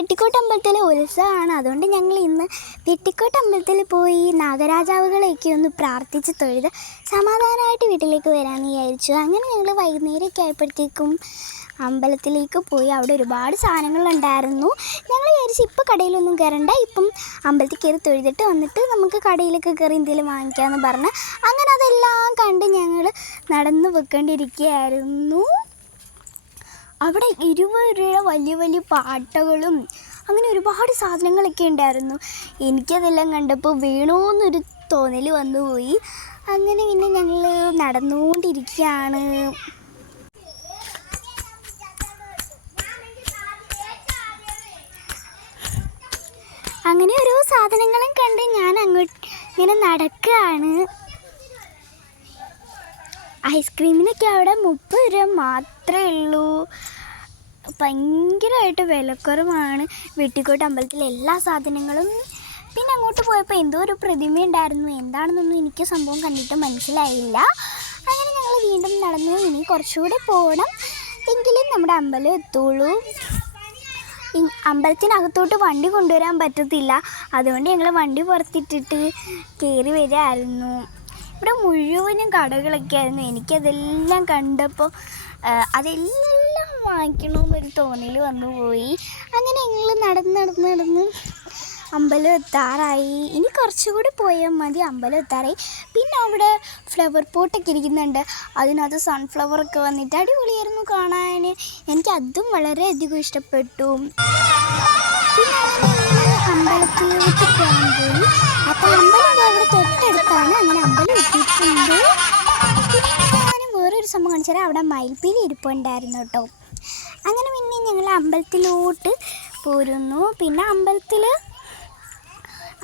വെട്ടിക്കോട്ട് അമ്പലത്തിലെ ഉത്സവമാണ്. അതുകൊണ്ട് ഞങ്ങൾ ഇന്ന് വെട്ടിക്കോട്ട് അമ്പലത്തിൽ പോയി നാഗരാജാവുകളെയൊക്കെ ഒന്ന് പ്രാർത്ഥിച്ച് തൊഴുത് സമാധാനമായിട്ട് വീട്ടിലേക്ക് വരാമെന്ന് വിചാരിച്ചു. അങ്ങനെ ഞങ്ങൾ വൈകുന്നേരമൊക്കെ ആയപ്പോഴത്തേക്കും അമ്പലത്തിലേക്ക് പോയി. അവിടെ ഒരുപാട് സാധനങ്ങളുണ്ടായിരുന്നു. ഞങ്ങൾ വിചാരിച്ചു ഇപ്പോൾ കടയിലൊന്നും കയറണ്ട. ഇപ്പം അമ്പലത്തിൽ കയറി തൊഴുതിട്ട് വന്നിട്ട് നമുക്ക് കടയിലൊക്കെ കയറി എന്തെങ്കിലും വാങ്ങിക്കാമെന്ന് പറഞ്ഞ് അങ്ങനെ അതെല്ലാം കണ്ട് ഞങ്ങൾ നടന്നു വെക്കേണ്ടിയിരിക്കുകയായിരുന്നു അവിടെ ഇരുപത് രൂപയുടെ വലിയ വലിയ പാട്ടകളും അങ്ങനെ ഒരുപാട് സാധനങ്ങളൊക്കെ ഉണ്ടായിരുന്നു. എനിക്കതെല്ലാം കണ്ടപ്പോൾ വേണോന്നൊരു തോന്നൽ വന്നുപോയി അങ്ങനെ പിന്നെ ഞങ്ങൾ നടന്നുകൊണ്ടിരിക്കുകയാണ്. അങ്ങനെ ഓരോ സാധനങ്ങളും കണ്ട് ഞാൻ അങ്ങോട്ട് ഇങ്ങനെ നടക്കുകയാണ്. ഐസ്ക്രീമിനൊക്കെ അവിടെ മുപ്പത് രൂപ മാത്രമേ ഉള്ളൂ. ഭയങ്കരമായിട്ട് വിലക്കുറവാണ്. വെട്ടിക്കോട്ട് അമ്പലത്തിലെ എല്ലാ സാധനങ്ങളും. പിന്നെ അങ്ങോട്ട് പോയപ്പോൾ എന്തോ ഒരു പ്രതിമ ഉണ്ടായിരുന്നു എന്താണെന്നൊന്നും എനിക്ക് സംഭവം കണ്ടിട്ട് മനസ്സിലായില്ല. അങ്ങനെ ഞങ്ങൾ വീണ്ടും നടന്നു. ഇനി കുറച്ചുകൂടെ പോകണം എങ്കിലും നമ്മുടെ അമ്പലം എത്തുള്ളൂ. അമ്പലത്തിനകത്തോട്ട് വണ്ടി കൊണ്ടുവരാൻ പറ്റത്തില്ല. അതുകൊണ്ട് ഞങ്ങൾ വണ്ടി പുറത്തിട്ടിട്ട് കയറി വരായിരുന്നു ഇവിടെ മുഴുവനും കടകളൊക്കെ ആയിരുന്നു എനിക്കതെല്ലാം കണ്ടപ്പോൾ അതെല്ലാം വാങ്ങിക്കണമെന്നൊരു തോന്നൽ വന്നു പോയി. അങ്ങനെ ഞങ്ങൾ നടന്ന് നടന്ന് നടന്ന് അമ്പലം എത്താറായി. ഇനി കുറച്ചുകൂടി പോയാൽ മതി അമ്പലം എത്താറായി. പിന്നെ അവിടെ ഫ്ലവർ പോട്ടൊക്കെ ഇരിക്കുന്നുണ്ട്. അതിനകത്ത് സൺഫ്ലവർ ഒക്കെ വന്നിട്ട് അടിപൊളിയായിരുന്നു കാണാൻ. എനിക്ക് അതും വളരെയധികം ഇഷ്ടപ്പെട്ടു. പിന്നെ അങ്ങനെ അമ്പലത്തിലേക്ക് പോകാൻ പോയി. അപ്പോൾ അമ്പലം ഞാൻ കാണിച്ചു സംഭവം കാണിച്ചാൽ അവിടെ മയിൽപ്പീലി ഇരിപ്പുണ്ടായിരുന്നു കേട്ടോ. അങ്ങനെ പിന്നെ ഞങ്ങൾ അമ്പലത്തിലോട്ട് പോരുന്നു. പിന്നെ അമ്പലത്തിൽ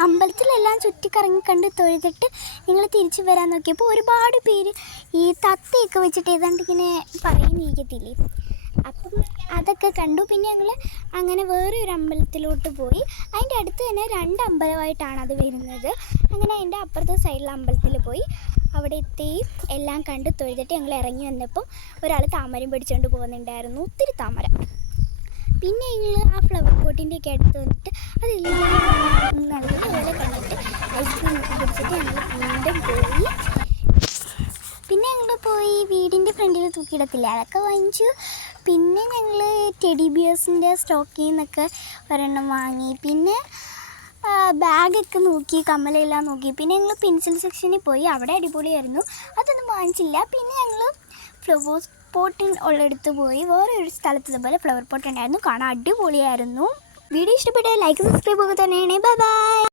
അമ്പലത്തിലെല്ലാം ചുറ്റിക്കറങ്ങി കണ്ട് തൊഴുതിട്ട് നിങ്ങൾ തിരിച്ചു വരാൻ നോക്കിയപ്പോൾ ഒരുപാട് പേര് ഈ തത്തയൊക്കെ വെച്ചിട്ട് ഏതാണ്ട് ഇങ്ങനെ പറയുന്നിരിക്കത്തില്ലേ. അപ്പം അതൊക്കെ കണ്ടു. പിന്നെ ഞങ്ങൾ അങ്ങനെ വേറെ ഒരു അമ്പലത്തിലോട്ട് പോയി. അതിന്റെ അടുത്ത് തന്നെ രണ്ട് അമ്പലമായിട്ടാണ് അത് വരുന്നത്. അങ്ങനെ അതിന്റെ അപ്പുറത്തെ സൈഡിലെ അമ്പലത്തിൽ പോയി. അവിടെ എത്തുകയും എല്ലാം കണ്ട് തൊഴുതിട്ട് ഞങ്ങൾ ഇറങ്ങി വന്നപ്പോൾ ഒരാൾ താമരം പിടിച്ചുകൊണ്ട് പോകുന്നുണ്ടായിരുന്നു ഒത്തിരി താമര. പിന്നെ ഞങ്ങൾ ആ ഫ്ലവർ പോട്ടിന്റെ ഒക്കെ അടുത്ത് വന്നിട്ട് അതെല്ലാം നല്ലപോലെ കണ്ടിട്ട് ഐസ്ക്രീം പിടിച്ചിട്ട് ഞങ്ങൾ വീണ്ടും പോയി. പിന്നെ ഞങ്ങൾ പോയി വീടിന്റെ ഫ്രണ്ടിൽ തൂക്കിയിടത്തില്ല അതൊക്കെ വാങ്ങിച്ചു. പിന്നെ ഞങ്ങൾ ടെഡി ബിയേഴ്സിന്റെ സ്റ്റോക്കിൽ നിന്നൊക്കെ ഒരെണ്ണം വാങ്ങി. പിന്നെ ബാഗൊക്കെ നോക്കി കമ്മലെല്ലാം നോക്കി. പിന്നെ ഞങ്ങൾ പെൻസിൽ സെക്ഷനിൽ പോയി അവിടെ അടിപൊളിയായിരുന്നു. അതൊന്നും വാങ്ങിച്ചില്ല. പിന്നെ ഞങ്ങൾ ഫ്ലവേഴ്സ് പോട്ടിൻ ഉള്ളെടുത്ത് പോയി. വേറെ ഒരു സ്ഥലത്ത് ഇതുപോലെ ഫ്ലവർ പോട്ട് ഉണ്ടായിരുന്നു. കാണാൻ അടിപൊളിയായിരുന്നു. വീഡിയോ ഇഷ്ടപ്പെട്ട ലൈക്ക് സബ്സ്ക്രൈബ് ഒക്കെ തന്നെയാണ്. Bye bye